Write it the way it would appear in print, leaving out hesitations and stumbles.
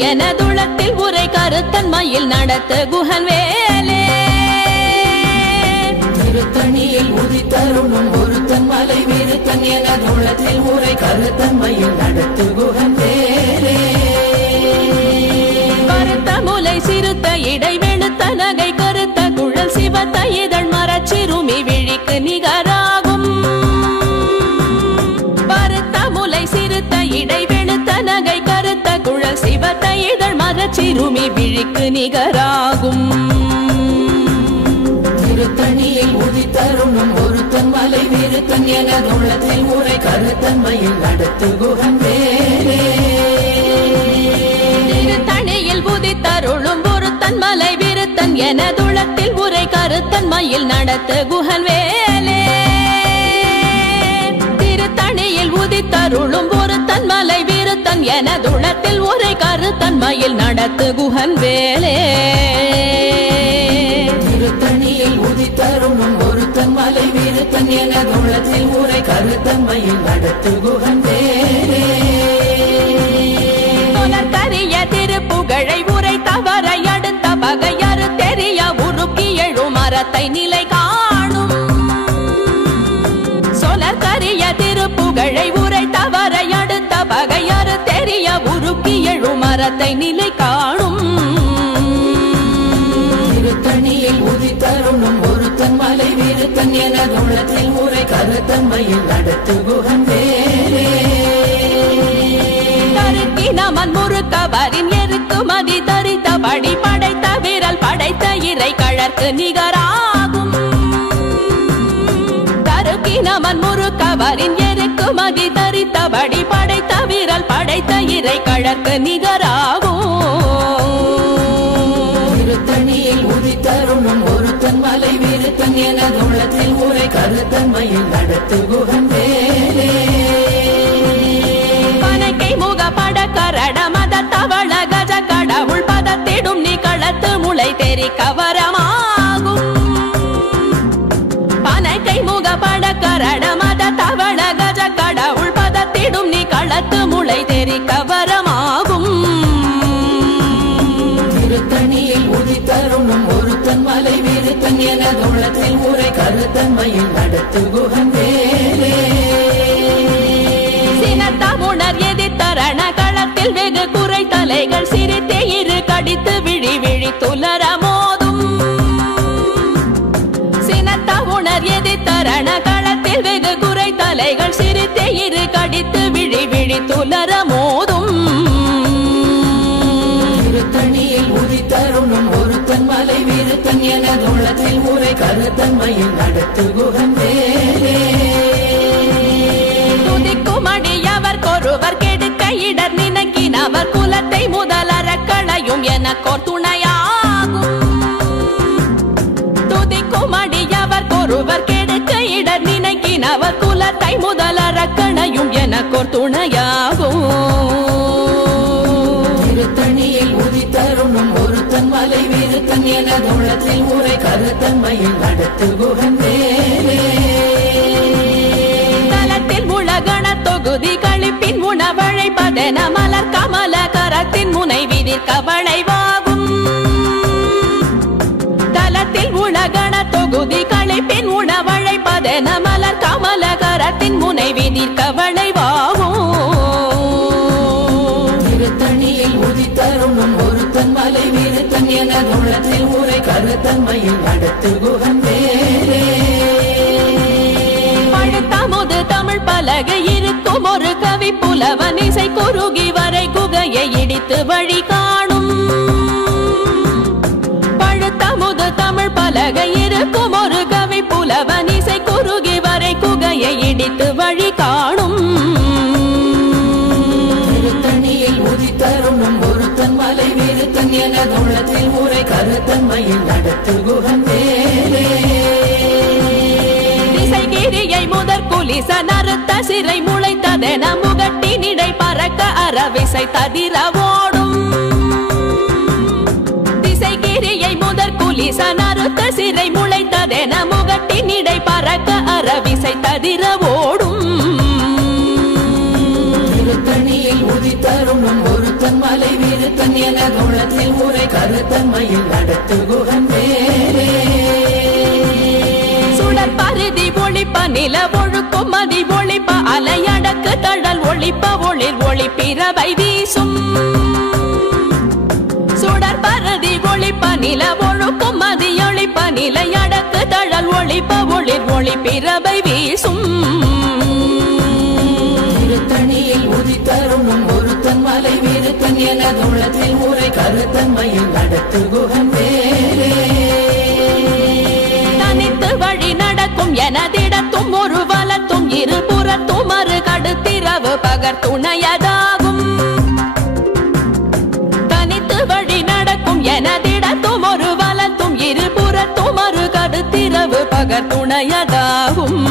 விருத்தன் எனதுளத்தில் உரை கருத்தன்மையில் நடத்து குஹன் வேலே திருத்தணியில் உதித்தருளும் ஒருத்தன் மலை விருத்தன் எனதுளத்தில் உரை கருத்தன்மையில் நடத்து குஹன் வேலே கருத்த முலை சிறுத்த இடை வெளுத்த நகை கருத்த குழல் சிவத்த இதழ் மரச்சிறுமி விழிக்கு நிகராகும் பருத்த முலை சிறுத்த இடை வெளுத்த நகை கருத்த குழல் சிவத்த இதழ் மரச்சிறுமி விழிக்கு நிகராகும் திருத்தணியில் உதித்தருளும் ஒருத்தன் மலை விருத்தன் எனதுளத்தில் உரை கருத்தன்மையில் நடத்து குஹன் வேலே திருத்தணியில் உதித்தருளும் ஒருத்தன் மலை விருத்தன் எனதுளத்தில் உரை கருத்தன்மையில் நடத்து குஹன் வேலே திருத்தணியில் உதித்தருளும் ஒருத்தன் மலை விருத்தன் எனதுளத்தில் உரை கருத்தன்மையில் நடத்து குஹன் வேலே திருத்தணியில் உதித்தருளும் ஒருத்தன் மலை விருத்தன் எனதுளத்தில் உரை கருத்தன்மையில் நடத்து குஹன் வேலே கரிய திருப்புகழை உரை தவறை அடுத்த பகையறு தெரிய உருக்கி எழும் மரத்தை நிலை காணும் சொலற்கரிய திருப்புகழை உரை தவறை அடுத்த பகையறு தெரிய உருக்கி எழும் மரத்தை நிலை காணும் திருத்தணியில் உதித்தருளும் ஒருத்தன் மலை விருத்தன் எனதுளத்தில் உரை கருத்தன்மையில் நடத்து குஹன் வேலே நமன் முறுக்கவரின் எருக்குமதி தரித்தபடி படைத்த விரல் படைத்த இறை கழற்கு நிகராகும் தருக்கி நமன் முறுக்கவரின் எருக்குமதி தரித்தபடி படைத்த விரல் படைத்த இறை கழற்கு நிகராகும் திருத்தணியில் உதித்தருளும் ஒருத்தன் மலை விருத்தன் எனதுளத்தில் உரை கருத்தன்மையில் நடத்து குஹன் வேலே கரட மத தவள கஜ கடவுள் பதத்திடும் நீ களத்து முளை தெரி கவரமாகும் பனைக்கை முகப்பட கரட மத தவள கஜ கடவுள் பதத்திடும் நீ களத்து முளை தெரி கவரமாகும் திருத்தணியில் உதித்தருளும் ஒருத்தன் மலை விருத்தன் எனதுளத்தில் உரை கருத்தன்மையில் நடத்து குஹன் வேலே சினத்தமுணர் எதிர்த்தரண களத்தில் வெகு குறை தலைகள் சிரித்தே இரு கடித்து விழி விழி துலர மோதும் சினத்தமுணர் எதிர்த்தரண களத்தில் வெகு குறை தலைகள் சிரித்தே இரு கடித்து விழி விழி துலர மோதும் திருத்தணியில் உதித்தருளும் ஒருத்தன் மலை விருத்தன் எனதுளத்தில் உரை கருத்தன்மையில் நடத்து குஹன் வேலே துதிக்குமடியவர் கொருவர் கெடுக்க இடர் நினைக்கினவர் குலத்தை முதலற களையும் எனக்கோர் துணையாகும் துதிக்குமடியவர் கொருவர் கெடுக்க இடர் நினைக்கினவர் குலத்தை முதலற களையும் எனக்கோர் துணையாகும் திருத்தணியில் உதித்தருளும் ஒருத்தன் மலை விருத்தன் எனதுளத்தில் உரை கருத்தன்மையில் நடத்து குஹன் வேலே தலத்தில் உலகண தொகுதி கழிப்பின் உணவழைப்பதென மலர் கமல கரத்தின் முனை விதிர் கவளைவாகும் தலத்தில் உலகண தொகுதி கழிப்பின் உணவழைப்பதென மலர் கமல கரத்தின் முனை விதிர் கவளைவாகும் திருத்தணியில் உதித்தருளும் ஒருத்தன் மலை விருத்தன் எனதுளத்தில் உரை கருத்தன்மையில் நடத்து குஹன் வேலே பழுத்தமுது தமிழ் பலகை இருக்கும் ஒரு கவி புலவன் இசை குறுகி வரை குகையை இடித்து வழி காணும் பழுத்தமுது தமிழ் பலகை இருக்கும் ஒரு கவி புலவன் இசை குறுகி வரை குகையை இடித்து வழி காணும் திருத்தணியில் உதித்தருளும் ஒருத்தன் மலை விருத்தன் எனதுளத்தில் உரை கருத்தன்மையில் நடத்து குஹன் வேலே திசைகிரியை முதற் குலிச நறுத்த சிறை முளைத்ததென முகட்டினிடை பறக்க அறவிசை ததிர ஓடும் திசைகிரியை முதற் குலிச நறுத்த சிறை முளைத்ததென முகட்டினிடை பறக்க அறவிசை ததிர ஓடும் திருத்தணியில் உதித்தருளும் ஒருத்தன் ஒருத்தன் மலை விருத்தன் எனதுள்ளத்தில் உரை கருத்தன்மையில் நடத்து குகன் வேலே பருதி ஒளிப்ப நில ஒழுக்கும் மதி ஒளிப்ப அலையடக்கு தழல் ஒளிப்ப ஒளிர் ஒளிப்பிரவை வீசும் சுடர் பருதி ஒளிப்ப நில ஒழுக்கும் மதி ஒளிப்ப நிலையடக்கு தழல் ஒளிப்ப ஒளிர் ஒளிப்பிரவை வீசும் திருத்தணியில் உதித்தருணும் ஒருத்தன் மலை விருத்தன் எனதுள்ளத்தில் உரை கருத்தன்மையில் நடத்து குகன் வேலே வழி நடக்கும் எனதிடத்தும் ஒரு வலத்தும் இருபுறத்தும் மறு கடுத்திரவு பகர் துணையதாகும் தனித்து வழி நடக்கும் எனதிடத்தும் ஒரு வலத்தும் இருபுறத்தும் மறு கடுத்திரவு பகர் துணையதாகும்